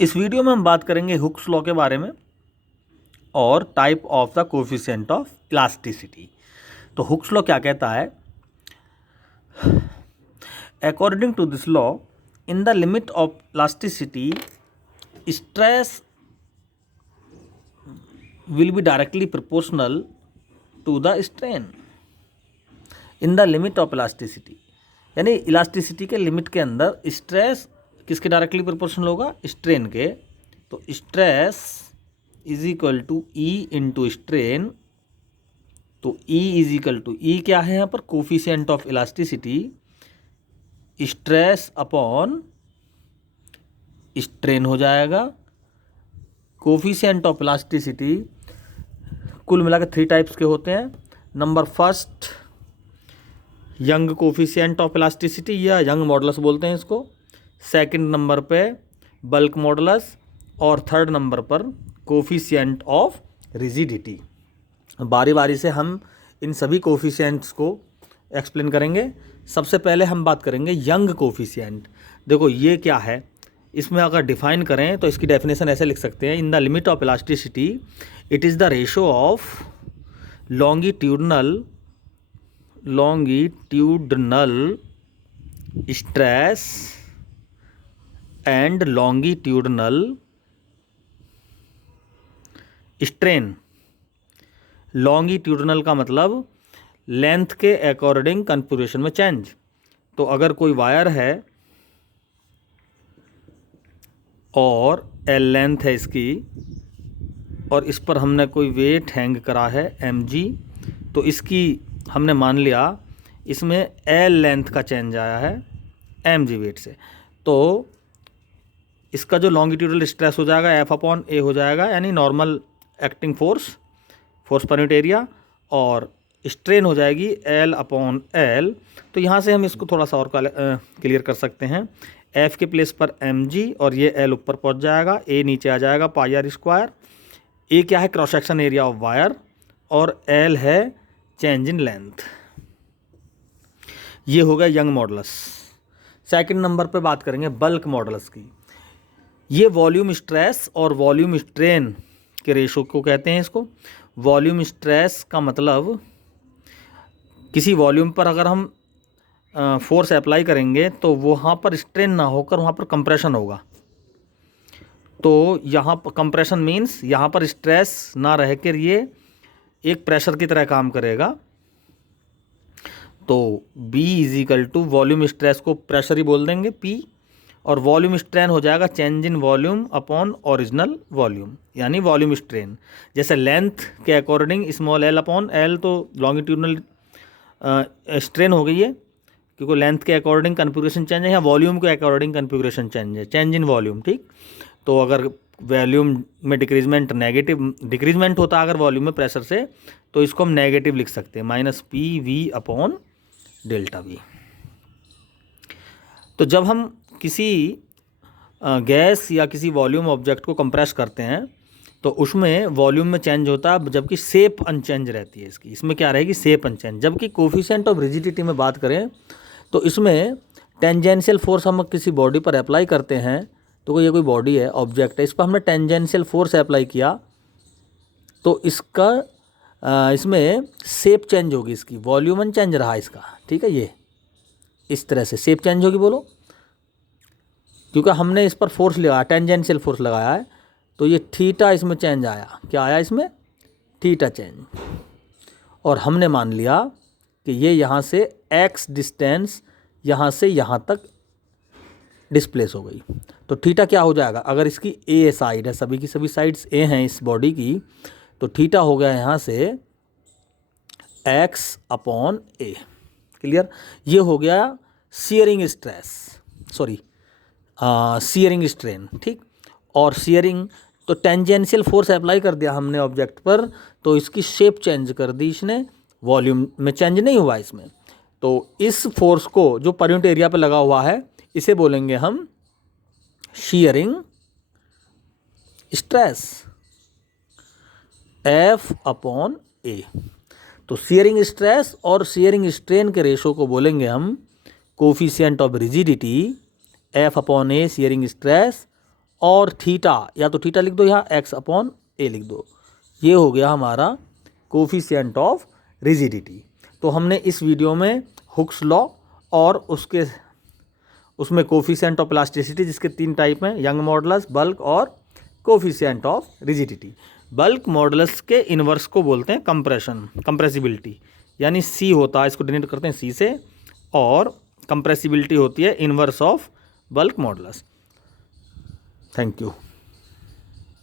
इस वीडियो में हम बात करेंगे हुक्स लॉ के बारे में और type of the coefficient of elasticity. तो हुक्स लॉ क्या कहता है? According to this law, in the limit of elasticity, stress will be directly proportional to the strain. In the limit of elasticity यानी elasticity के limit के अंदर stress किसके directly proportional होगा? स्ट्रेन के। तो stress is equal to E into strain. तो E is equal to E क्या है यहाँ पर? Coefficient of elasticity, stress upon strain हो जाएगा। कोफिशिएंट ऑफ इलास्टिसिटी कुल मिलाकर 3 टाइप्स के होते हैं। Number first, young coefficient of elasticity या यंग मॉडुलस बोलते हैं इसको। सेकंड नंबर पे बल्क मॉडुलस और थर्ड नंबर पर कोफिशिएंट ऑफ रिजिडिटी। बारी बारी से हम इन सभी कोफिशिएंट्स को एक्सप्लेन करेंगे। सबसे पहले हम बात करेंगे यंग कोफिशिएंट। देखो ये क्या है, इसमें अगर डिफाइन करें तो इसकी डेफिनेशन ऐसे लिख सकते हैं, इन the limit of elasticity it is the ratio of longitudinal stress and longitudinal strain. Longitudinal का मतलब लेंथ के अकॉर्डिंग कॉन्फ़िगरेशन में चेंज। तो अगर कोई वायर है और एल लेंथ है इसकी और इस पर हमने कोई वेट हैंग करा है mg, तो इसकी हमने मान लिया इसमें एल लेंथ का चेंज आया है mg वेट से, तो इसका जो लॉन्गिट्यूडल स्ट्रेस हो जाएगा F अपॉन ए हो जाएगा, यानी normal acting force per unit area, और स्ट्रेन हो जाएगी L अपॉन एल। तो यहाँ से हम इसको थोड़ा सा और क्लियर कर सकते हैं। F के प्लेस पर mg और ये L ऊपर पहुँच जाएगा, A नीचे आ जाएगा पाई आर स्क्वायर। A क्या है? Cross section area of wire, और L है चेंज इन लेंथ। ये हो गया यंग मॉडुलस। सेकंड नंबर पे बात करेंगे बल्क मॉडुलस की। ये वॉल्यूम स्ट्रेस और वॉल्यूम स्ट्रेन के रेशो को कहते हैं इसको। वॉल्यूम स्ट्रेस का मतलब किसी वॉल्यूम पर अगर हम फोर्स अप्लाई करेंगे तो वहाँ पर स्ट्रेन ना होकर वहाँ पर कंप्रेशन होगा। तो यहाँ पर कंप्रेशन मीन्स यहाँ पर स्ट्रेस ना रह कर ये एक प्रेशर की तरह काम करेगा। तो B is equal to volume stress को प्रेशर ही बोल देंगे P, और वॉल्यूम स्ट्रेन हो जाएगा change in volume upon original volume, यानी वॉल्यूम स्ट्रेन। जैसे लेंथ के according small l upon L, तो लॉन्गिट्यूडनल स्ट्रेन हो गई है क्योंकि लेंथ के अकॉर्डिंग कॉन्फ़िगरेशन चेंज है, या वॉल्यूम के अकॉर्डिंग कॉन्फ़िगरेशन चेंज है, चेंज इन वॉल्यूम। ठीक, तो अगर वॉल्यूम में डिक्रीजमेंट होता अगर वॉल्यूम में प्रेशर से, तो इसको हम नेगेटिव लिख सकते हैं, minus P V upon delta we. तो जब हम किसी गैस या किसी वॉल्यूम ऑब्जेक्ट को कंप्रेस करते हैं तो उसमें वॉल्यूम में चेंज होता है, जबकि शेप अनचेंज रहती है इसकी। इसमें क्या रहेगी? Shape unchanged. जबकि कोफिशिएंट ऑफ रिजिडिटी में बात करें तो इसमें टेंजेंशियल फोर्स हम किसी बॉडी पर अप्लाई करते हैं, तो ये कोई बॉडी है, ऑब्जेक्ट है, इस पर हमने टेंजेंशियल फोर्स अप्लाई किया तो इसका इसमें शेप चेंज होगी, इसकी वॉल्यूम चेंज रहा इसका। ठीक है, ये इस तरह से शेप चेंज होगी। बोलो, क्योंकि हमने इस पर फोर्स लगाया, टेंजेंशियल फोर्स लगाया है, तो ये थीटा इसमें चेंज आया। क्या आया इसमें? Theta change. और हमने मान लिया कि ये यहाँ से x डिस्टेंस यहाँ से यहाँ तक डिस्प्लेस हो गई। तो थीटा क्या हो जाएगा? अगर इसकी ए साइड है, सभी की सभी साइड्स ए हैं इस बॉडी की, तो थीटा हो गया यहाँ से x अपॉन ए। क्लियर? ये हो गया शियरिंग स्ट्रेस, शियरिंग स्ट्रेन। ठीक, और शियरिंग तो टेंजेंशियल फोर्स अप्लाई कर दिया हमने ऑब्जेक्ट पर, तो इसकी शेप चेंज कर दी इसने, वॉल्यूम में चेंज नहीं हुआ इसमें। तो इस फोर्स को जो पर यूनिट एरिया पर लगा हुआ है, इसे बोलेंगे हम शियरिंग स्ट्रेस, F अपॉन ए। तो शियरिंग स्ट्रेस और शियरिंग स्ट्रेन के रेशो को बोलेंगे हम coefficient of rigidity, F upon A shearing stress और थीटा, या तो थीटा लिख दो या x/a लिख दो। ये हो गया हमारा कोफिशिएंट ऑफ रिजिडिटी। तो हमने इस वीडियो में हुक्स लॉ और उसमें कोफिशिएंट ऑफ प्लास्टिसिटी, जिसके 3 टाइप हैं, यंग मॉडुलस, बल्क और coefficient of rigidity. Bulk modulus के इन्वर्स को बोलते हैं कंप्रेसिबिलिटी, यानी C होता है, इसको डिनोट करते हैं C से, और कंप्रेसिबिलिटी होती है inverse of bulk modulus. Thank you.